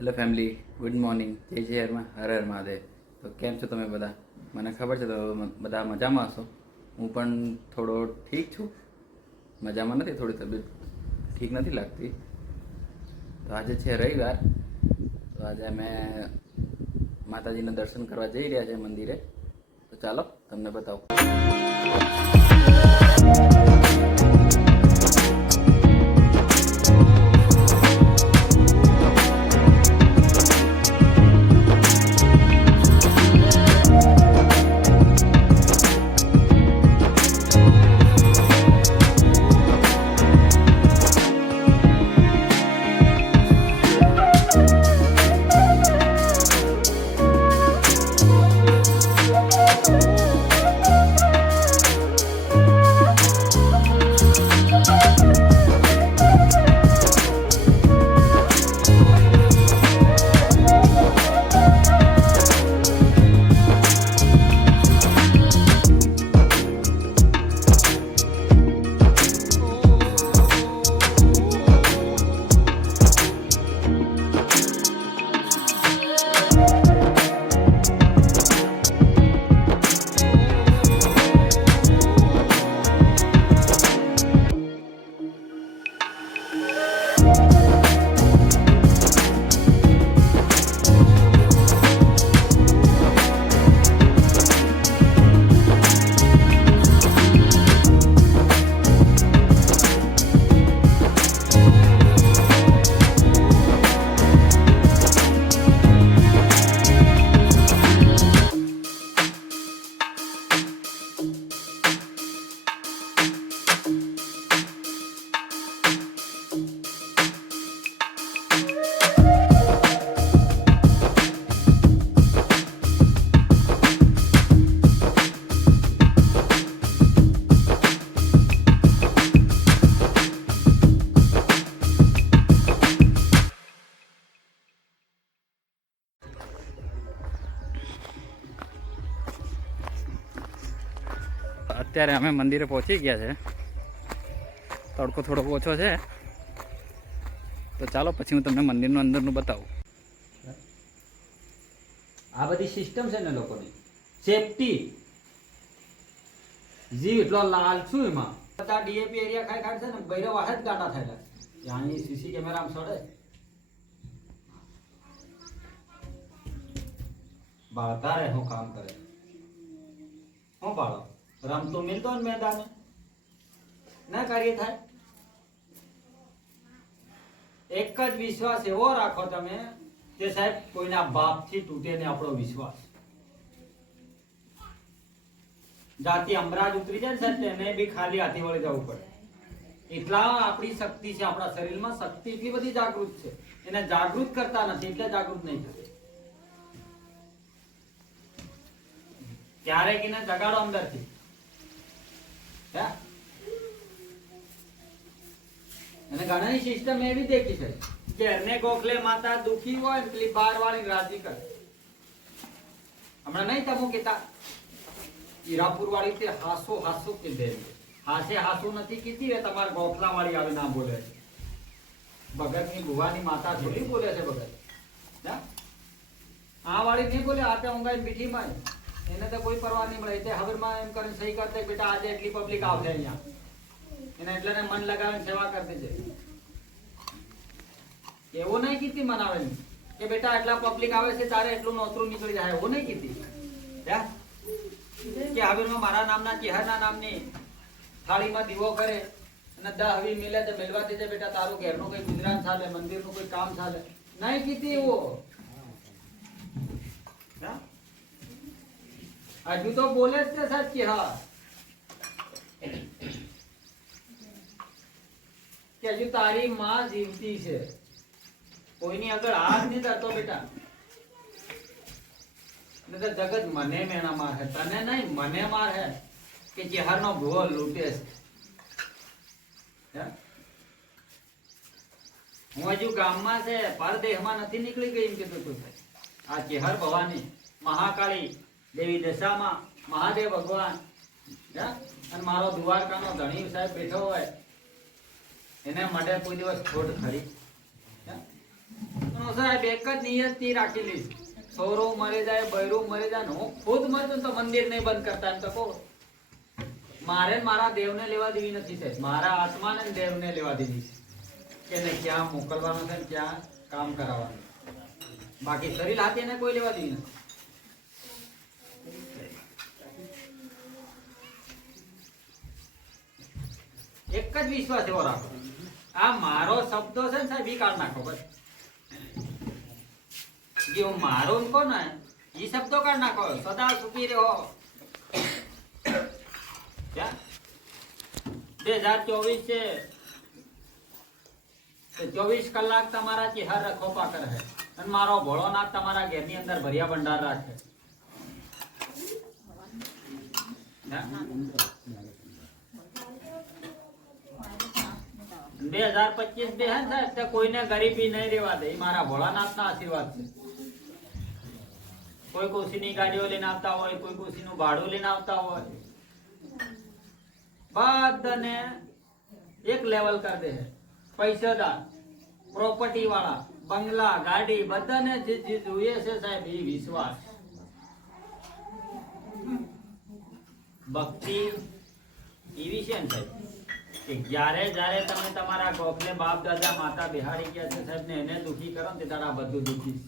Hello family, good morning, જય જય હર હર મહાદેવ. તો કેમ છો તમે બધા? મને ખબર છે તો બધા મજામાં હશો. હું પણ થોડો ઠીક છું, મજામાં નથી, થોડી તબિયત ઠીક નથી લાગતી. તો આજે છે રવિવાર, તો આજે અમે માતાજીના દર્શન કરવા જઈ રહ્યા છે મંદિરે. તો ચાલો તમને બતાવું. અત્યારે અમે મંદિરે પહોંચી ગયા છે. તડકો થોડો ઓછો છે, તો ચાલો પછી હું તમને મંદિરનું અંદરનું બતાવું. આ બધી સિસ્ટમ છે ને લોકોની સેફટી જીવ એટલો લાલ છું એમાં બધા ડીએપી એરિયા ખાઈ ખાડ છે ને બૈરા વાહે જ ગાડા થયેલા યાની સીસી કેમેરામાં સડે બાળકારે હું કામ કરે હું બાળો રમતો મિલતો ને મેદાને ના કાર્ય થાય. એક જ વિશ્વાસ એવો રાખો તમે કે સાહેબ કોઈના બાપથી તૂટે ને આપણો વિશ્વાસ. જાતિ અમરાજ ઉતરી જાય ને સાહેબ તેને બી ખાલી હાથી વળી જવું પડે. એટલા આપણી શક્તિ છે, આપણા શરીરમાં શક્તિ એટલી બધી જાગૃત છે. એને જાગૃત કરતા નથી એટલે જાગૃત નહીં થતી. ક્યારેક એને જગાડો અંદરથી. અને ઘણાની સિસ્ટમ એવી દેખી છે કે ઘરને ગોખલે માતા દુખી હોય ને પેલી બાર વાળી રાજી કરે. હમણાં નહીં તમો કેતા હીરાપુર વાળી તે હાસો હાસો કે દે હાસે હાસો નથી કીધી એ તમાર ગોખલા વાળી આવે ના બોલે. ભગતની ભુવાની માતા થોડી બોલે છે ભગત. આ વાળી નહીં બોલે આપે ઊંઘાઈ બીઠી માં એને તો કોઈ પરવા નહીં મળે. તે હવરમાં એમ કરીને સહી કરતા બેટા આજે એટલી પબ્લિક આવશે અહીંયા એને એટલે મન લગાવીને સેવા કરતી છે. એવું નહીં કીધી મનાવે કે બેટા એટલા પબ્લિક આવે છે તારે એટલું નોતરું નીકળી જાય એવું નહીં કીધી. કે હવીરમાં મારા નામના ચેહરના નામની થાળીમાં દીવો કરે અને 10 હવી મિલે તો મેળવા દેજે બેટા તારું ઘરનું કોઈ ગુજરાન ચાલે મંદિરનું કોઈ કામ ચાલે નહીં કીધી. એવું હજુ તો બોલે જ છે સાચી. હા કે હજુ તારી માં જીવતી છે, કોઈની આગળ હાથ નહીં ધરતો બેટા. જગત મને મેણા માર હે તને નહીં મને માર હે કે જેહર નો ભૂવો લૂટે છે. હું હજુ ગામમાં છે પરદેહમાં નથી નીકળી ગઈ એમ કીધું તું. આ ચેહર ભવાની મહાકાળી દેવી દશામાં મહાદેવ ભગવાન અને મારો દ્વારકાનો ધણી સાહેબ બેઠો હોય એને માટે કોઈ દિવસ ખોટ ખરી હું સાહેબ એક જ નિયતથી રાખી લઈશ, છોરો મરી જાય, બૈરું મરી જાય ને હું ખુદ મરું તો મંદિર નહીં બંધ કરતા એમ તો કહો. મારે ને મારા દેવને લેવા દેવી નથી સાહેબ, મારા આત્માને ને દેવને લેવા દેવી છે કે ને ક્યાં મોકલવાનું છે ને ક્યાં કામ કરાવવાનું. બાકી શરીર હાથે ને કોઈ લેવા દેવી નથી. એક જ વિશ્વાસ એવો રાખો, આ મારો શબ્દો છે ને સાહેબ ઈ કાઢ નાખો બસ. જે હું મારો કહો ને ઈ શબ્દો કાઢ નાખો, સદા સુખી રહો. 2024 છે, 24 કલાક તમારા ચહેર રખોપા કરે છે અને મારો ભોળોનાથ તમારા ઘેરની અંદર ભર્યા ભંડાર રાખે. 2025 બે હે સાહેબ તે કોઈને ગરીબી નહીં રહેવા દે, મારા ભોળાનાથના આશીર્વાદ છે. કોઈ ખુશીની ગાડીઓ લઈને આવતા હોય, કોઈ ખુશીનું ભાડું લઈને આવતા હોય, બધાને એક લેવલ કરી દે. પૈસાદાર, પ્રોપર્ટી વાળા, બંગલા, ગાડી, બધાને જે જોઈએ છે સાહેબ એ વિશ્વાસ. ભક્તિ એવી છે ને સાહેબ કે જ્યારે જ્યારે તમે તમારા ગોખલે બાપ દાદા માતા બિહારી ગયા છે સાહેબ ને એને દુખી કરો ને તારા બધું દુખી છે.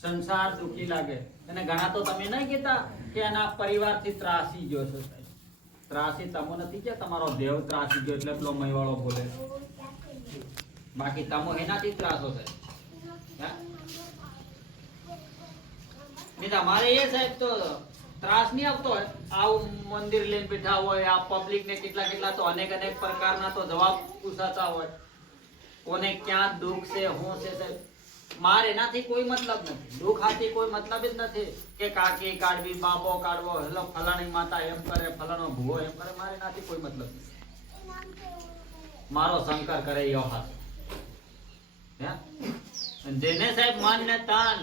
સંસાર દુખી લાગે અને ઘણા તો તમે નહીં કહેતા કે એના પરિવારથી ત્રાસી ગયો છો સાહેબ. ત્રાસી તમો નથી કે તમારો દેવ ત્રાસી ગયો એટલે પેલો મહીવાળો બોલે, બાકી તમો એનાથી ત્રાસો સાહેબ. તમારે એ સાહેબ તો ત્રાસ નહીં આપતો હોય, આવું મંદિર લઈને બેઠા હોય, આ પબ્લિક ને કેટલા કેટલા તો અનેક અનેક પ્રકારના તો જવાબ પૂછાતા હોય, કોને ક્યાં દુઃખ છે શું છે સાહેબ. મારે એનાથી કોઈ મતલબ નથી, દુઃખ આથી કોઈ મતલબ જ નથી કે કાકી કાઢવી, બાપો કાઢવો, હેલો ફલાણી માતા એમ કરે, ફલાણો ભૂવો એમ કરે, મારે એનાથી કોઈ મતલબ નથી. મારો શંકર કરે એવો હાથ. જેને સાહેબ મન ને તન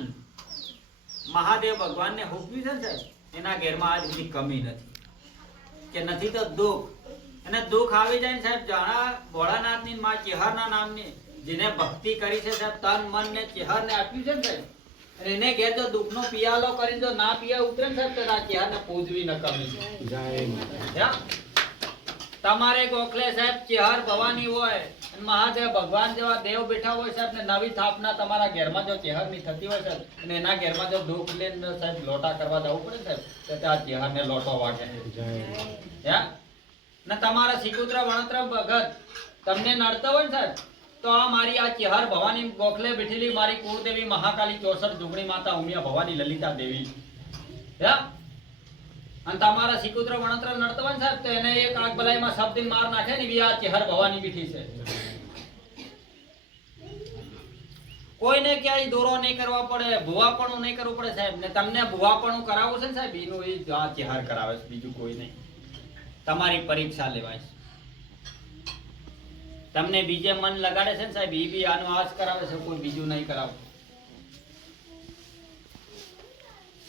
મહાદેવ ભગવાન ને હુકવી છે ને સાહેબ એના ઘેરમાં આજ બધી કમી નથી કે નથી તો દુઃખ. અને દુઃખ આવી જાય ને સાહેબ જાણા ભોળાનાથની માં ચેહરના નામની જેને ભક્તિ કરી છે સાહેબ, તન મન ને ચેહર ને આપ્યું છે ને સાહેબ, એને ઘેર જો દુઃખનો પિયાલો કરીને જો ના પીયા ઉતરે ને સાહેબ તો આ ચેહર ને પૂજવી ન કમી. તમારે ગોખલે સાહેબ ચેહર ભવાની હોય અને મહાદેવ ભગવાન જેવા દેવ બેઠા હોય સાહેબ ને નવી સ્થાપના તમારા ઘેરમાં જો ચેહર ની થતી હોય સાહેબ અને એના ઘેરમાં જો દુઃખ લઈને સાહેબ લોટા કરવા જવું પડે સાહેબ તો આ ચેહર ને લોટો વાગે. ને તમારા સિકુત્ર વણત્ર ભગત તમને નડતો હોય ને સાહેબ તો આ મારી આ ચેહર ભવાની ગોખલે બેઠેલી મારી કુળદેવી મહાકાલી 64 જુગણી માતા ઉમિયા ભવાની લલિતા દેવી અને તમારા સિકુત્ર વણત્ર નડતો હોય ને સાહેબ તો એને એક આગ બલાઈમાં શબ્દ માર નાખે ને આ ચેહર ભવાની બેઠી છે. કોઈને ક્યાંય દોરો નહીં કરવા પડે, ભુવાપણું નહીં કરવું પડે સાહેબ. ને તમને ભુવાપણું કરાવવું છે ને સાહેબ એનું એ આ ચેહર કરાવે છે, બીજું કોઈ નહીં. તમારી પરીક્ષા લેવાય છે, તમને બીજે મન લગાડે છે ને સાહેબ એ બી આનું આજ કરાવે છે, કોઈ બીજું નહીં કરાવતું.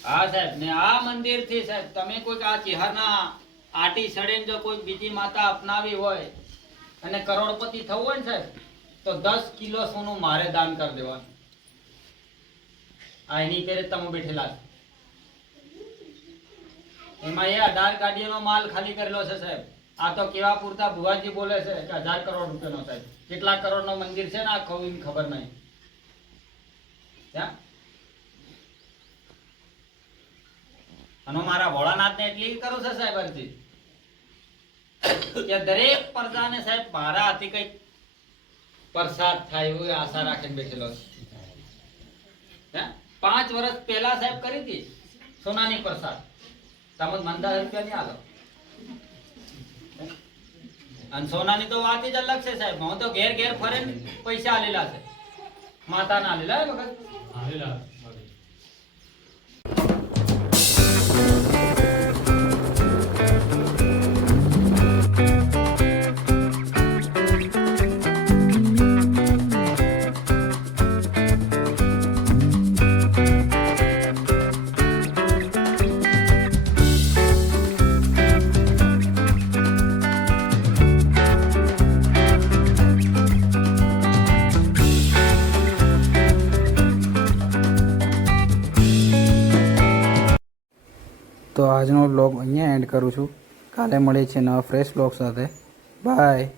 હા સાહેબ ને આ મંદિર થી સાહેબ તમે કોઈક આ ચેહરના આટી સડે જો કોઈ બીજી માતા અપનાવી હોય અને કરોડપતિ થવું હોય ને સાહેબ તો 10 કિલો સોનું મારે દાન કરી દેવાનું. આ એની પેરે તમે બેઠેલા છે એમાં એ 18 ગાડીઓનો માલ ખાલી કરેલો છે સાહેબ. આ તો કેવા પૂરતા ભુવાજી બોલે છે કે 1000 કરોડ રૂપિયાનો સાહેબ. કેટલા કરોડ નો મંદિર છે ને આ કોઈ ખબર નહીં. અને મારા ભોળાનાથ ને એટલી કરું છે સાહેબ અરજી કે દરેક પ્રજાને સાહેબ મારા હાથી કઈક પ્રસાદ થાય એવું આશા રાખીને બેઠેલો છે. 5 વર્ષ પહેલા સાહેબ કરી હતી સોનાની પ્રસાદ, તમે મંદા રૂપિયા નહીં આલો. અને સોનાની તો વાત જ અલગ છે સાહેબ. હું તો ઘેર ઘેર ફરે પૈસા આલેલા છે, માતાના આલેલા વખત આલેલા. તો આજનો બ્લોગ અહીંયા એન્ડ કરું છું. કાલે મળીએ છીએ નવા ફ્રેશ બ્લોગ સાથે. બાય.